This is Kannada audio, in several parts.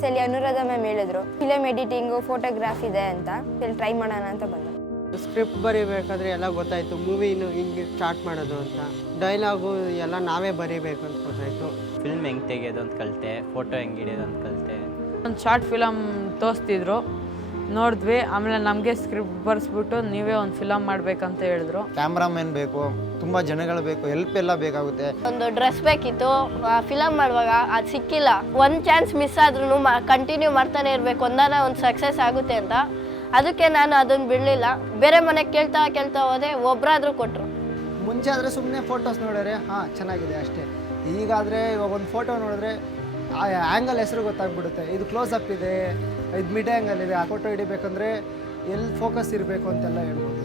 ಸಲಿ ಅನುರಾಧ ಮ್ಯಾಮ್ ಹೇಳಿದ್ರು ಫಿಲಮ್ ಎಡಿಟಿಂಗು ಫೋಟೋಗ್ರಾಫ್ ಇದೆ ಅಂತ ಇಲ್ಲಿ ಟ್ರೈ ಮಾಡೋಣ ಅಂತ ಬಂದರು. ಸ್ಕ್ರಿಪ್ಟ್ ಬರೀಬೇಕಾದ್ರೆ ಎಲ್ಲ ಗೊತ್ತಾಯಿತು, ಮೂವಿನು ಹಿಂಗೆ ಸ್ಟಾರ್ಟ್ ಮಾಡೋದು ಅಂತ, ಡೈಲಾಗು ಎಲ್ಲ ನಾವೇ ಬರೀಬೇಕು ಅಂತ ಗೊತ್ತಾಯಿತು. ಫಿಲ್ಮ್ ಹೆಂಗೆ ತೆಗೆಯೋದು ಅಂತ ಕಲಿತೆ, ಫೋಟೋ ಹೆಂಗೆ ಹಿಡಿಯೋದು ಅಂತ ಕಲಿತೆ. ಒಂದು ಶಾರ್ಟ್ ಫಿಲಮ್ ತೋರಿಸ್ತಿದ್ರು, ನೋಡಿದ್ವಿ. ಆಮೇಲೆ ನಮಗೆ ಸ್ಕ್ರಿಪ್ಟ್ ಬರೆಸ್ಬಿಟ್ಟು ನೀವೇ ಒಂದು ಫಿಲಮ್ ಮಾಡಬೇಕಂತ ಹೇಳಿದ್ರು. ಕ್ಯಾಮ್ರಾಮನ್ ಬೇಕು, ತುಂಬ ಜನಗಳು ಬೇಕು, ಹೆಲ್ಪ್ ಎಲ್ಲ ಬೇಕಾಗುತ್ತೆ. ಒಂದು ಡ್ರೆಸ್ ಬೇಕಿತ್ತು, ಫಿಲಮ್ ಮಾಡುವಾಗ ಅದು ಸಿಕ್ಕಿಲ್ಲ. ಒಂದು ಚಾನ್ಸ್ ಮಿಸ್ ಆದ್ರೂ ಕಂಟಿನ್ಯೂ ಮಾಡ್ತಾನೆ ಇರಬೇಕು, ಒಂದಾನ ಒಂದು ಸಕ್ಸಸ್ ಆಗುತ್ತೆ ಅಂತ. ಅದಕ್ಕೆ ನಾನು ಅದನ್ನು ಬಿಡಲಿಲ್ಲ. ಬೇರೆ ಮನೆಗೆ ಕೇಳ್ತಾ ಹೋದೆ, ಒಬ್ಬರಾದರೂ ಕೊಟ್ಟರು. ಮುಂಚೆ ಆದರೆ ಸುಮ್ಮನೆ ಫೋಟೋಸ್ ನೋಡಿದ್ರೆ ಹಾಂ ಚೆನ್ನಾಗಿದೆ ಅಷ್ಟೇ. ಈಗಾದರೆ ಇವಾಗ ಒಂದು ಫೋಟೋ ನೋಡಿದ್ರೆ ಆ ಆ್ಯಂಗಲ್ ಹೆಸರು ಗೊತ್ತಾಗ್ಬಿಡುತ್ತೆ, ಇದು ಕ್ಲೋಸ್ ಅಪ್ ಇದೆ, ಇದು ಮಿಡ್ ಆ್ಯಂಗಲ್ ಇದೆ, ಆ ಫೋಟೋ ಹಿಡಿಬೇಕಂದ್ರೆ ಎಲ್ಲಿ ಫೋಕಸ್ ಇರಬೇಕು ಅಂತೆಲ್ಲ ಹೇಳ್ಬೋದು.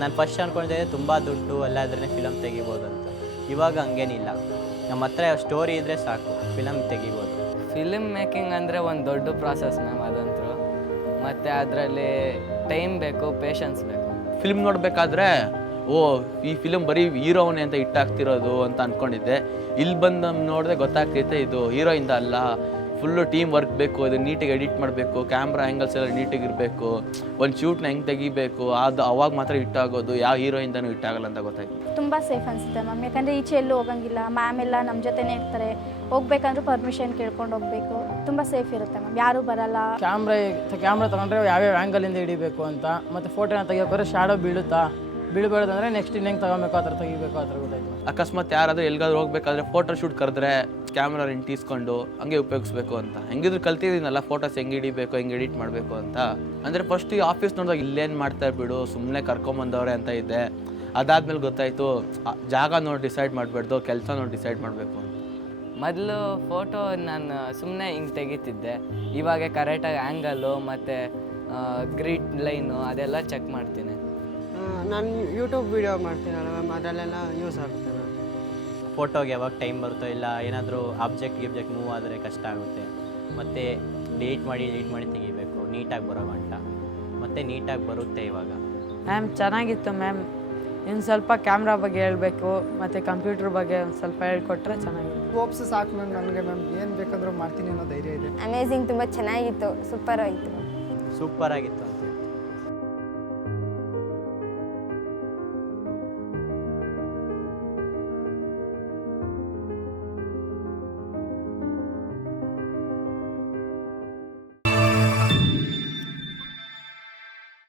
ನಾನು ಫಸ್ಟ್ ಅಂದ್ಕೊಂಡಿದ್ದೆ ತುಂಬ ದುಡ್ಡು ಅಲ್ಲಾದ್ರೇ ಫಿಲಮ್ ತೆಗಿಬೋದು ಅಂತ. ಇವಾಗ ಹಂಗೇನಿಲ್ಲ, ನಮ್ಮ ಹತ್ರ ಸ್ಟೋರಿ ಇದ್ದರೆ ಸಾಕು, ಫಿಲಮ್ ತೆಗಿಬೋದು. ಫಿಲಮ್ ಮೇಕಿಂಗ್ ಅಂದರೆ ಒಂದು ದೊಡ್ಡ ಪ್ರಾಸೆಸ್ ಮ್ಯಾಮ್ ಅದಂತೂ. ಮತ್ತು ಅದರಲ್ಲಿ ಟೈಮ್ ಬೇಕು, ಪೇಷನ್ಸ್ ಬೇಕು. ಫಿಲ್ಮ್ ನೋಡಬೇಕಾದ್ರೆ ಓ ಈ ಫಿಲಮ್ ಬರೀ ಹೀರೋನೇ ಅಂತ ಇಟ್ಟಾಗ್ತಿರೋದು ಅಂತ ಅಂದ್ಕೊಂಡಿದ್ದೆ. ಇಲ್ಲಿ ಬಂದು ನೋಡಿದ್ರೆ ಗೊತ್ತಾಗ್ತೈತೆ ಇದು ಹೀರೋಯಿಂದ ಅಲ್ಲ, ಫುಲ್ಲು ಟೀಮ್ ವರ್ಕ್ ಬೇಕು, ಇದು ನೀಟಾಗಿ ಎಡಿಟ್ ಮಾಡಬೇಕು, ಕ್ಯಾಮ್ರಾ ಆ್ಯಂಗಲ್ಸ್ ಎಲ್ಲ ನೀಟಾಗಿ ಇರಬೇಕು, ಒಂದು ಶೂಟ್ನ ಹೆಂಗೆ ತೆಗಿಬೇಕು, ಅದು ಅವಾಗ ಮಾತ್ರ ಹಿಟ್ಟಾಗೋದು, ಯಾವ ಹೀರೋಯಿಂದನೂ ಹಿಟ್ಟಾಗಲ್ಲ ಅಂತ ಗೊತ್ತಾಯ್ತು. ತುಂಬ ಸೇಫ್ ಅನಿಸುತ್ತೆ ಮ್ಯಾಮ್, ಯಾಕಂದರೆ ಈಚೆ ಎಲ್ಲೂ ಹೋಗಂಗಿಲ್ಲ, ಮ್ಯಾಮ್ ಎಲ್ಲ ನಮ್ಮ ಜೊತೆನೇ ಇರ್ತಾರೆ. ಹೋಗ್ಬೇಕಂದ್ರೂ ಪರ್ಮಿಷನ್ ಕೇಳ್ಕೊಂಡು ಹೋಗಬೇಕು, ತುಂಬ ಸೇಫ್ ಇರುತ್ತೆ ಮ್ಯಾಮ್, ಯಾರೂ ಬರಲ್ಲ. ಕ್ಯಾಮ್ರಾ ತೊಗೊಂಡ್ರೆ ಯಾವ್ಯಾವ ಆ್ಯಂಗಲಿಂದ ಹಿಡಿಬೇಕು ಅಂತ, ಮತ್ತು ಫೋಟೋನ ತೆಗಿಯೋಕ್ರೆ ಶಾಡೋ ಬೀಳ್ಬೇಡದಂದ್ರೆ ನೆಕ್ಸ್ಟ್ ಇನ್ನೇನು ತಗೋಬೇಕು, ಆ ಥರ ತೆಗಿಬೇಕು, ಆ ಥರ ಗೊತ್ತಾಯ್ತು. ಅಕಸ್ಮಾತ್ ಯಾರಾದರೂ ಎಲ್ಲಿಗಾದ್ರೂ ಹೋಗ್ಬೇಕಾದ್ರೆ ಫೋಟೋ ಶೂಟ್ ಕರೆದ್ರೆ ಕ್ಯಾಮ್ರಾ ರೆಂಟ್ ಇಸ್ಕೊಂಡು ಹಂಗೆ ಉಪಯೋಗಿಸ್ಬೇಕು ಅಂತ. ಹೆಂಗಿದ್ರು ಕಲ್ತಿದ್ದೀನಲ್ಲ ಫೋಟೋಸ್ ಹೆಂಗೆ ಹಿಡಿಬೇಕು, ಹೆಂಗೆ ಎಡಿಟ್ ಮಾಡಬೇಕು ಅಂತ. ಅಂದರೆ ಫಸ್ಟ್ ಈ ಆಫೀಸ್ ನೋಡಿದಾಗ ಇಲ್ಲೇನು ಮಾಡ್ತಾರೆ ಬಿಡು, ಸುಮ್ಮನೆ ಕರ್ಕೊಂಬಂದವ್ರೆ ಅಂತ ಇದ್ದೆ. ಅದಾದ್ಮೇಲೆ ಗೊತ್ತಾಯಿತು ಜಾಗ ನೋಡಿ ಡಿಸೈಡ್ ಮಾಡಬೇಡ್ದು, ಕೆಲಸ ನೋಡಿ ಡಿಸೈಡ್ ಮಾಡಬೇಕು ಅಂತ. ಮೊದಲು ಫೋಟೋ ನಾನು ಸುಮ್ಮನೆ ಹಿಂಗೆ ತೆಗಿತಿದ್ದೆ. ಇವಾಗ ಕರೆಕ್ಟಾಗಿ ಆ್ಯಂಗಲು ಮತ್ತು ಗ್ರಿಡ್ ಲೈನು ಅದೆಲ್ಲ ಚೆಕ್ ಮಾಡ್ತೀನಿ. ನಾನು ಯೂಟ್ಯೂಬ್ ವೀಡಿಯೋ ಮಾಡ್ತೀನಲ್ಲ ಮ್ಯಾಮ್, ಅದರಲ್ಲೆಲ್ಲ ಯೂಸ್ ಆಗುತ್ತೆ ಮ್ಯಾಮ್. ಫೋಟೋಗೆ ಯಾವಾಗ ಟೈಮ್ ಬರುತ್ತೋ, ಇಲ್ಲ ಏನಾದರೂ ಆಬ್ಜೆಕ್ಟ್ ಮೂವ್ ಆದರೆ ಕಷ್ಟ ಆಗುತ್ತೆ. ಮತ್ತು ಡಿಲೀಟ್ ಮಾಡಿ ತೆಗಿಬೇಕು ನೀಟಾಗಿ ಬರೋ ಗಂಟ. ಮತ್ತು ನೀಟಾಗಿ ಬರುತ್ತೆ ಇವಾಗ. ಮ್ಯಾಮ್ ಚೆನ್ನಾಗಿತ್ತು ಮ್ಯಾಮ್, ಇನ್ನು ಸ್ವಲ್ಪ ಕ್ಯಾಮ್ರಾ ಬಗ್ಗೆ ಹೇಳಬೇಕು, ಮತ್ತು ಕಂಪ್ಯೂಟರ್ ಬಗ್ಗೆ ಒಂದು ಸ್ವಲ್ಪ ಹೇಳ್ಕೊಟ್ರೆ ಚೆನ್ನಾಗಿತ್ತು. ಹೋಪ್ಸ್ ಸಾಕು ಮ್ಯಾಮ್ ನನಗೆ ಮ್ಯಾಮ್, ಏನು ಬೇಕಂದ್ರೂ ಮಾಡ್ತೀನಿ ಅನ್ನೋ ಧೈರ್ಯ ಇದೆ. ಅಮೇಝಿಂಗ್, ತುಂಬ ಚೆನ್ನಾಗಿತ್ತು, ಸೂಪರ್ ಆಯಿತು. ಸೂಪರ್ ಆಗಿತ್ತು ಅಂತ.